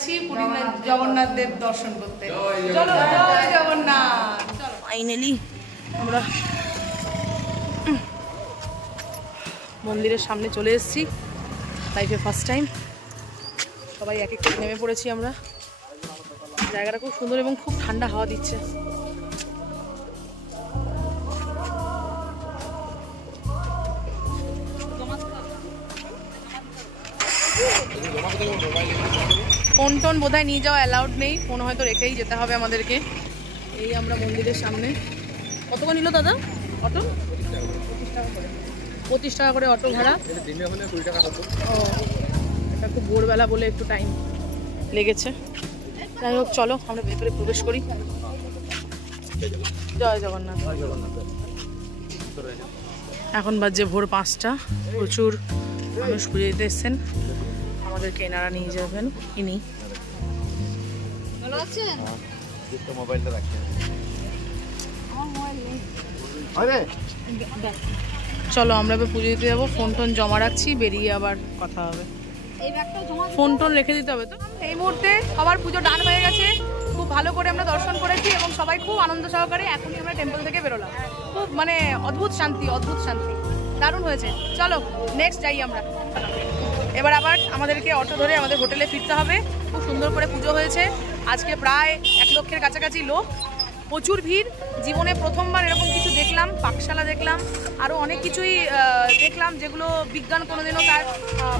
যাচ্ছি পুরী জগন্নাথ দেব দর্শন করতে। চলো জয় জগন্নাথ। চলো ফাইনালি আমরা মন্দিরের সামনে চলে এসেছি, লাইফে ফার্স্ট টাইম। সবাই এক এক করে নেমে পড়েছি আমরা। জায়গাটা খুব সুন্দর এবং খুব ঠান্ডা হাওয়া দিচ্ছে। ফোন টোন বোধহয় নিয়ে যাওয়া অ্যালাউড নেই, ফোন হয়তো রেখেই যেতে হবে আমাদেরকে। এই আমরা মন্দিরের সামনে। কত করে নিল দাদা অটো? 25 টাকা করে অটো ভাড়া। ও এটা খুব ভোরবেলা বলে একটু টাইম লেগেছে। যাই হোক চলো আমরা ভেতরে প্রবেশ করি। জয় জগন্নাথ। এখন বাজে ভোর 5টা। প্রচুর মানুষ পুজো দিতে এসছেন, আমাদেরকে এনারা নিয়ে যাবেন। ইনি ভালো আছেন? মোবাইলটা রাখেন। আমার মোবাইল নেই। চলো আমরা এবার পুজো দিতে যাবো। ফোন টোন জমা রাখছি, বেরিয়ে আবার কথা হবে। ফোন টোন রেখে দিতে হবে তো। এই মুহূর্তে সবার পুজো ডান হয়ে গেছে, খুব ভালো করে আমরা দর্শন করেছি এবং সবাই খুব আনন্দ সহকারে এখনই আমরা টেম্পল থেকে বেরোলাম। খুব মানে অদ্ভুত শান্তি, অদ্ভুত শান্তি, দারুণ হয়েছে। চলো নেক্সট যাই আমরা। এবার আবার আমাদেরকে অটো ধরে আমাদের হোটেলে ফিরতে হবে। খুব সুন্দর করে পুজো হয়েছে আজকে, প্রায় 1 লক্ষের কাছাকাছি লোক, প্রচুর ভিড়। জীবনে প্রথমবার এরকম কিছু দেখলাম, পাকশালা দেখলাম, আরও অনেক কিছুই দেখলাম যেগুলো বিজ্ঞান কোনোদিনও তার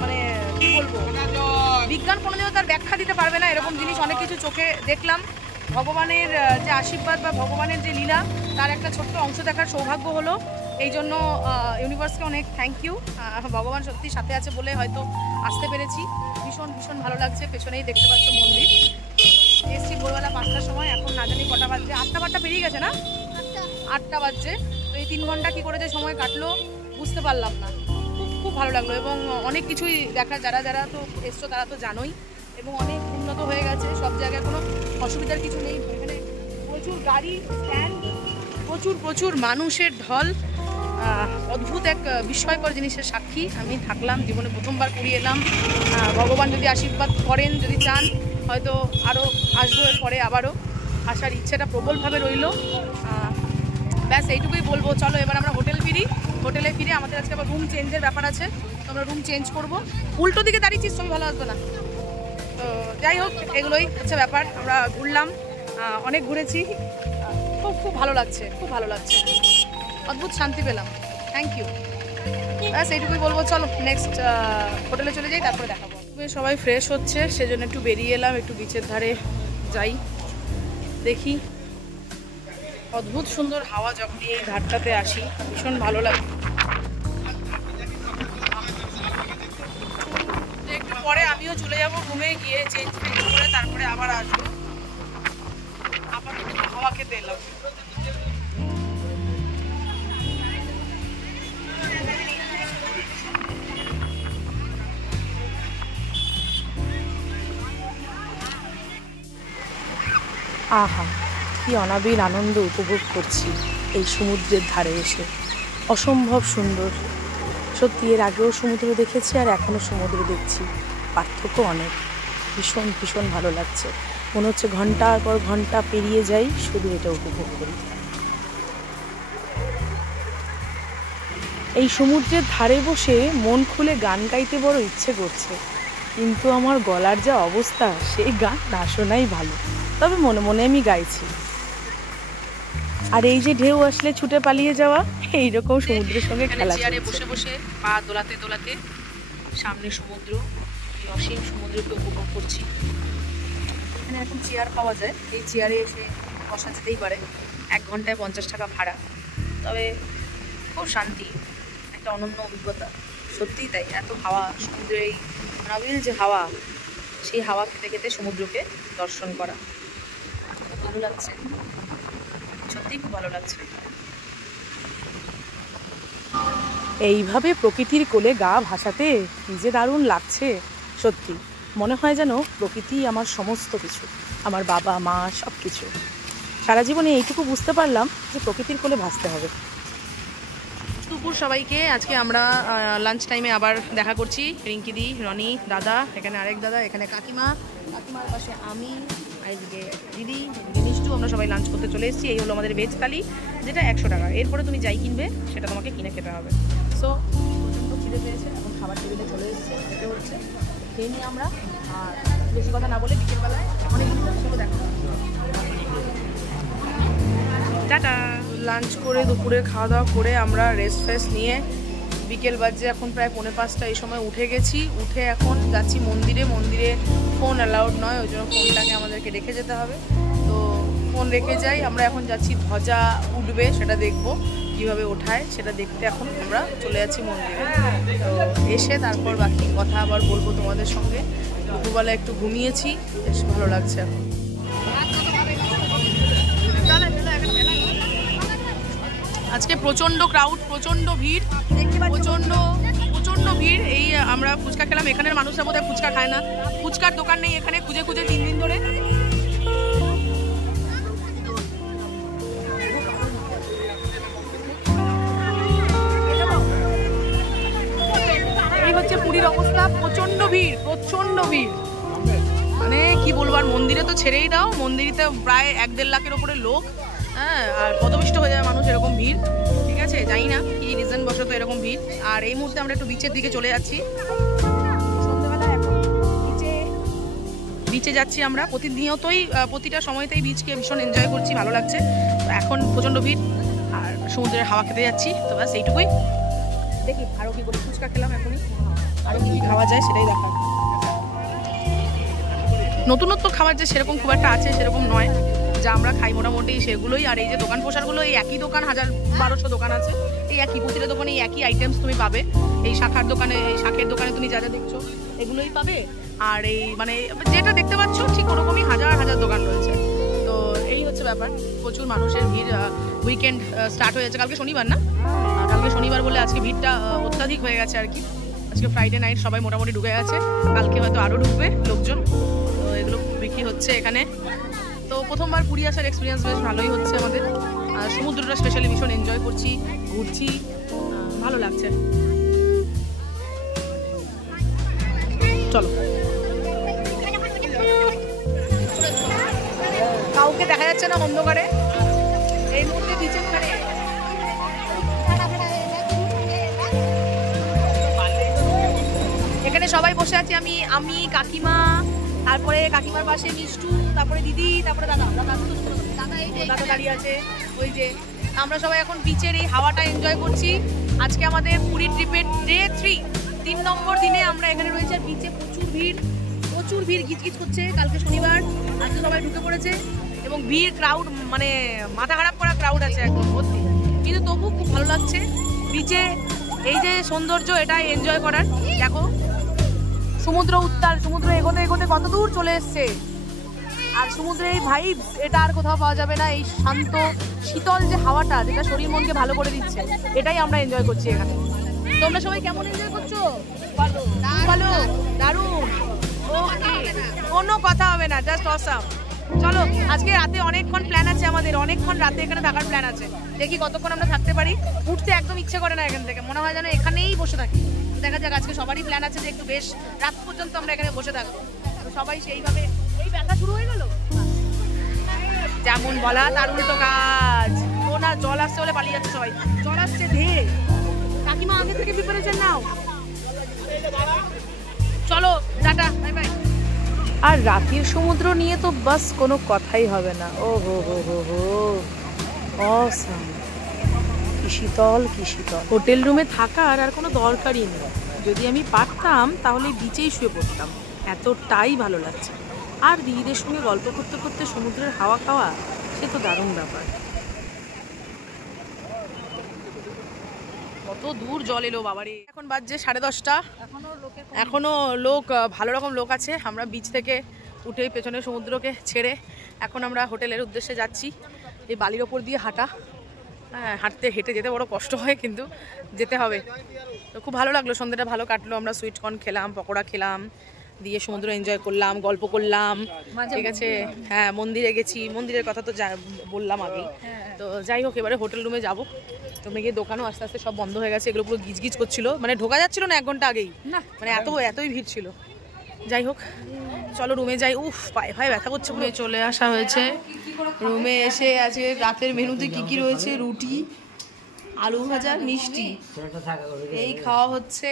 মানে কি বলবো, বিজ্ঞান কোনোদিনও তার ব্যাখ্যা দিতে পারবে না। এরকম জিনিস অনেক কিছু চোখে দেখলাম। ভগবানের যে আশীর্বাদ বা ভগবানের যে লীলা, তার একটা ছোট্ট অংশ দেখার সৌভাগ্য হলো। এই জন্য ইউনিভার্সকে অনেক থ্যাংক ইউ। ভগবান সত্যি সাথে আছে বলে হয়তো আসতে পেরেছি। ভীষণ ভীষণ ভালো লাগছে। পেছনেই দেখতে পাচ্ছ মন্দির। এসছি ভোরবেলা 5টার সময়, এখন না জানি কটা বাজছে, 8টা পেরিয়ে গেছে না? 8টা বাজছে। তো এই 3 ঘন্টা কী করে যে সময় কাটলো বুঝতে পারলাম না। খুব খুব ভালো লাগলো এবং অনেক কিছুই দেখা, যারা যারা তো এসছো তারা তো জানোই, এবং অনেক উন্নত হয়ে গেছে সব জায়গায়, কোনো অসুবিধার কিছু নেই। এখানে প্রচুর গাড়ি স্ট্যান্ড, প্রচুর মানুষের ঢল। অদ্ভুত এক বিস্ময়কর জিনিসের সাক্ষী আমি থাকলাম। জীবনে প্রথমবার পুরী এলাম। ভগবান যদি আশীর্বাদ করেন, যদি চান, হয়তো আরও আসবো এর পরে, আবারও আসার ইচ্ছেটা প্রবলভাবে রইল। ব্যাস এইটুকুই বলবো। চলো এবার আমরা হোটেল ফিরি। হোটেলে ফিরে আমাদের আজকে আবার রুম চেঞ্জের ব্যাপার আছে, তো আমরা রুম চেঞ্জ করবো। উল্টো দিকে দাঁড়িয়েছিস, ছবি ভালো আসবে না। তো যাই হোক, এগুলোই হচ্ছে ব্যাপার। আমরা ঘুরলাম, অনেক ঘুরেছি, খুব খুব ভালো লাগছে, খুব ভালো লাগছে, অদ্ভুত শান্তি পেলাম। Thank you. ব্যাস এইটুকুই বলবো। চলো নেক্সট হোটেলে চলে যাই, তারপরে দেখাবো। সবাই ফ্রেশ হচ্ছে, সেজন্য একটু বেরিয়ে এলাম, একটু বিচের ধারে যাই, দেখি। অদ্ভুত সুন্দর হাওয়া যখনই এই ধারটাতে আসি, ভীষণ ভালো লাগে। একটু পরে আমিও চলে যাবো রুমে, গিয়ে চেঞ্জ করে তারপরে আবার আসবো। আপাতত হাওয়া খেতে এলাম। আহা, কি অনাবিল আনন্দ উপভোগ করছি এই সমুদ্রের ধারে এসে। অসম্ভব সুন্দর সত্যি। এর আগেও সমুদ্র দেখেছি আর এখনও সমুদ্র দেখছি, পার্থক্য অনেক। ভীষণ ভীষণ ভালো লাগছে। মনে হচ্ছে ঘন্টার পর ঘন্টা পেরিয়ে যাই, শুধু এটা উপভোগ করি। এই সমুদ্রের ধারে বসে মন খুলে গান গাইতে বড় ইচ্ছে করছে, কিন্তু আমার গলার যা অবস্থা, সেই গান না শোনাই ভালো। তবে মনে মনে আমি গাইছি। আর এই যে ঢেউ আসলে ছুটে পালিয়ে যাওয়া, এইরকম সমুদ্রের সঙ্গে খেলা চলছে। চেয়ারে বসে বসে পা দোলাতে দোলাতে সামনে সমুদ্র, এই অসীম সমুদ্রকে উপভোগ করছি। এখানে এখন চেয়ার পাওয়া যায়, এই চেয়ারে এসে বসা যেতেই পারে। 1 ঘন্টায় 50 টাকা ভাড়া। তবে খুব শান্তি, একটা অনন্য অভিজ্ঞতা। সত্যিই তাই। এত হাওয়া, সমুদ্রের এই নাবিল যে হাওয়া, সেই হাওয়া খেতে খেতে সমুদ্রকে দর্শন করা ভালো লাগছে, সত্যিই খুব ভালো লাগছে। এইভাবে প্রকৃতির কোলে গা ভাসাতে কি যে দারুণ লাগছে। সত্যি মনে হয় যেন প্রকৃতি আমার সমস্ত কিছু, আমার বাবা মা সব কিছু। সারা জীবনে এইটুকু বুঝতে পারলাম যে প্রকৃতির কোলে ভাসতে হবে। দুপুর সবাইকে। আজকে আমরা লাঞ্চ টাইমে আবার দেখা করছি। রিঙ্কি দি, রনি, দাদা, এখানে আরেক দাদা, এখানে কাকিমা, কাকিমার পাশে আমি, আজকে দিদি, মিষ্টু, আমরা সবাই লাঞ্চ করতে চলে এসেছি। এই হলো আমাদের ভেজ থালি, যেটা 100 টাকা। এরপরে তুমি যাই কিনবে সেটা তোমাকে কিনে খেতে হবে। সো প্রচণ্ড খিদে পেয়েছে, এখন খাবার টেবিলে চলে এসেছে, খেতে হচ্ছে। খেয়ে নিই আমরা, আর বেশি কথা না বলে বিকেলবেলায় অনেক কিছু দেখা। টাটা। লাঞ্চ করে দুপুরে খাওয়া দাওয়া করে আমরা রেস্ট ফেস্ট নিয়ে বিকেল বাজে এখন প্রায় 4:45 এই সময় উঠে গেছি। উঠে এখন যাচ্ছি মন্দিরে। মন্দিরে ফোন অ্যালাউড নয়, ওই জন্য ফোনটাকে আমাদেরকে রেখে যেতে হবে। তো ফোন রেখে যাই। আমরা এখন যাচ্ছি, ধ্বজা উঠবে সেটা দেখবো, কীভাবে ওঠায় সেটা দেখতে এখন আমরা চলে যাচ্ছি মন্দিরে। তো এসে তারপর বাকি কথা আবার বলবো তোমাদের সঙ্গে। দুপুরবেলা একটু ঘুমিয়েছি, বেশ ভালো লাগছে এখন। আজকে প্রচণ্ড ক্রাউড, প্রচণ্ড ভিড়, প্রচণ্ড ভিড়। এই আমরা ফুচকা খেলাম, এখানের মানুষের মধ্যে ফুচকা খায় না, ফুচকার দোকান নেই এখানে, খুঁজে খুঁজে 3 দিন ধরে। এই হচ্ছে পুরীর অবস্থা, প্রচণ্ড ভিড়, প্রচণ্ড ভিড়, মানে কি বলবো। আর মন্দিরে তো ছেড়েই দাও, মন্দিরেতে প্রায় 1-1.5 লাখের ওপরে লোক, হ্যাঁ, আর পদপিষ্ট হয়ে যায় মানুষ, এরকম ভিড়। ঠিক আছে, জানি না কি রিজন বশত এরকম ভিড়। আর এই মুহূর্তে আমরা একটু বিচের দিকে চলে যাচ্ছি। সন্ধ্যাবেলা এখন বিচে যাচ্ছি আমরা। প্রতিনিয়তই প্রতিটা সময়তেই বিচকে ভীষণ এনজয় করছি, ভালো লাগছে। তো এখন প্রচণ্ড ভিড় আর সমুদ্রের হাওয়া খেতে যাচ্ছি। তো ব্যাস এইটুকুই। দেখি আরও কি করি। ফুচকা খেলাম, এখনই আরও কি খাওয়া যায় সেটাই দেখা। নতুনত্ব খাবার যে সেরকম খুব একটা আছে সেরকম নয়, যা আমরা খাই মোটামুটি সেগুলোই। আর এই যে দোকান পোশাকগুলো, এই একই দোকান, 1000-1200 দোকান আছে, এই একই প্রতিটা দোকানে এই একই আইটেমস তুমি পাবে। এই শাখার দোকানে, এই শাকের দোকানে তুমি যা যা দেখছো এগুলোই পাবে। আর এই মানে যেটা দেখতে পাচ্ছ ঠিক ওরকমই হাজার হাজার দোকান রয়েছে। তো এই হচ্ছে ব্যাপার, প্রচুর মানুষের ভিড়। উইকেন্ড স্টার্ট হয়ে যাচ্ছে, কালকে শনিবার না, কালকে শনিবার বলে আজকে ভিড়টা অত্যাধিক হয়ে গেছে আর কি। আজকে ফ্রাইডে নাইট, সবাই মোটামুটি ঢুকে গেছে, কালকে হয়তো আরও ঢুকবে লোকজন। তো এগুলো বিক্রি হচ্ছে এখানে। তো প্রথমবার পুরী আসার এক্সপিরিয়েন্স বেশ ভালোই হচ্ছে আমাদের। আর সমুদ্রটা স্পেশালি ভীষণ এনজয় করছি, ঘুরছি, ভালো লাগছে। চলো। কাউকে দেখা যাচ্ছে না অন্ধকারে, এই মুহূর্তে বিচের ধারে। এখানে সবাই বসে আছি, আমি কাকিমা, তারপরে কাকিমার পাশে মিষ্টু, তারপরে দিদি, তারপরে দাদা দাঁড়িয়ে আছে। ওই যে আমরা সবাই এখন বিচের এই হাওয়াটা এনজয় করছি। আজকে আমাদের পুরী ট্রিপের ডে 3 নম্বর দিনে আমরা এখানে রয়েছি। আর বিচে প্রচুর ভিড় গিজগিজ করছে। কালকে শনিবার, আজকে সবাই ঢুকে পড়েছে এবং ভিড়, ক্রাউড, মানে মাথা খারাপ করা ক্রাউড আছে একদম ভর্তি। কিন্তু তবু খুব ভালো লাগছে বিচে এই যে সৌন্দর্য, এটা এনজয় করার। দেখো সমুদ্র উত্তাল, সমুদ্র এগোতে এগোতে কত দূর চলে এসছে। আর সমুদ্রের এই ভাইবস, এটা আর কোথাও পাওয়া যাবে না। এই শান্ত শীতল যে হাওয়াটা, যেটা শরীর মনকে ভালো করে দিচ্ছে, এটাই আমরা এনজয় করছি এখানে। তোমরা সবাই কেমন এনজয় করছো? ভালো, দারুণ, কোনো কথা হবে না, জাস্ট অসাম। চলো, আজকে রাতে অনেকক্ষণ প্ল্যান আছে আমাদের, অনেকক্ষণ রাতে এখানে থাকার প্ল্যান আছে। দেখি কতক্ষণ আমরা থাকতে পারি। উঠতে একদম ইচ্ছে করে না এখান থেকে, মনে হয় যেন এখানেই বসে থাকি। দেখা যাক, আজকে সবারই প্ল্যান আছে যে একটু বেশ রাত পর্যন্ত আমরা এখানে বসে থাকবো। সবাই সেইভাবে। এই ব্যথা শুরু হয়ে গেল, যেমন বলা তার উল্টো কাজ। ও না, জল আসছে বলে পালিয়ে যাচ্ছে সবাই, জল আসছে ঢের। কাকিমা আগে থেকে প্রিপারেশন নাও। চলো, টাটা, বাই বাই। আর রাতের সমুদ্র নিয়ে তো বাস কোনো কথাই হবে না। ও হো হো হো হো, অসাম, কি শীতল, কি শীতল। হোটেল রুমে থাকার আর কোনো দরকারই নেই। যদি আমি পারতাম তাহলে বিচেই শুয়ে পড়তাম, এতটাই ভালো লাগছে। আর দিদিদের সঙ্গে গল্প করতে করতে সমুদ্রের হাওয়া খাওয়া, সে তো দারুণ ব্যাপার। কত দূর জল এলো বাবারে। এখন বাজছে 10:30, এখনো লোক, ভালো রকম লোক আছে। আমরা বিচ থেকে উঠে পেছনে সমুদ্রকে ছেড়ে এখন আমরা হোটেলের উদ্দেশ্যে যাচ্ছি। এই বালির ওপর দিয়ে হাঁটা, হ্যাঁ, হেঁটে যেতে বড় কষ্ট হয়, কিন্তু যেতে হবে। তো খুব ভালো লাগলো, সন্ধ্যাটা ভালো কাটলো। আমরা সুইট কর্ন খেলাম, পকোড়া খেলাম, দিয়ে সমুদ্র এনজয় করলাম, গল্প করলাম, ঠিক আছে। হ্যাঁ, মন্দিরে গেছি, মন্দিরের কথা তো বললাম আগেই। তো যাই হোক, এবারে হোটেল রুমে যাবো। তো মেঘের দোকানও আস্তে আস্তে সব বন্ধ হয়ে গেছে, এগুলো পুরো গিজগিজ করছিল, মানে ঢোকা যাচ্ছিল না 1 ঘন্টা আগেই, মানে এতই ভিড় ছিল। যাই হোক চলো রুমে যাই। উফ, পায়ে ব্যথা করছে। রুমে চলে আসা হয়েছে। রুমে এসে আজকে রাতের মেনুতে কি রয়েছে, রুটি, আলু ভাজা, মিষ্টি, এই খাওয়া হচ্ছে।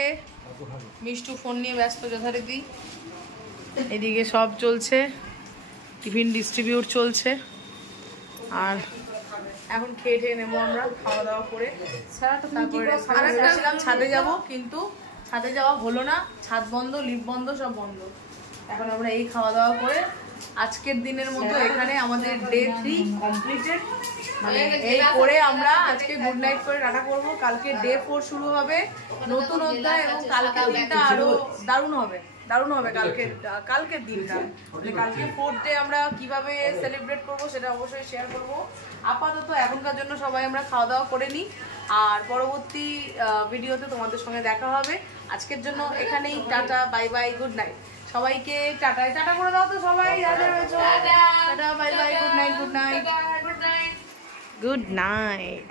মিষ্টু ফোন নিয়ে ব্যস্ত যথারীতি। এদিকে সব চলছে, টিফিন ডিস্ট্রিবিউট চলছে। আর এখন খেয়ে নেবো আমরা, খাওয়া দাওয়া করে। ছাদে যাব, কিন্তু ছাদে যাওয়া হলো না, ছাদ বন্ধ, লিফট বন্ধ, সব বন্ধ। এখন আমরা এই খাওয়া দাওয়া করে আজকের দিনের মতো এখানে আমাদের ডে 3 কমপ্লিটেড। এই করে আমরা আজকে গুড নাইট করে টাটা করবো। কালকে ডে 4 শুরু হবে, নতুন অধ্যায়, এবং কালকে দিনটা আরো দারুণ হবে কালকের দিনটা। কালকে 4th ডে আমরা কিভাবে সেলিব্রেট করবো সেটা অবশ্যই শেয়ার করবো। আপাতত এখনকার জন্য সবাই আমরা খাওয়া দাওয়া করে নিই, আর পরবর্তী ভিডিওতে তোমাদের সঙ্গে দেখা হবে। আজকের জন্য এখানেই tata, bye bye, good night সবাইকে। টাটা করে দাও তো সবাই, tata, bye bye, good night, good night, good night.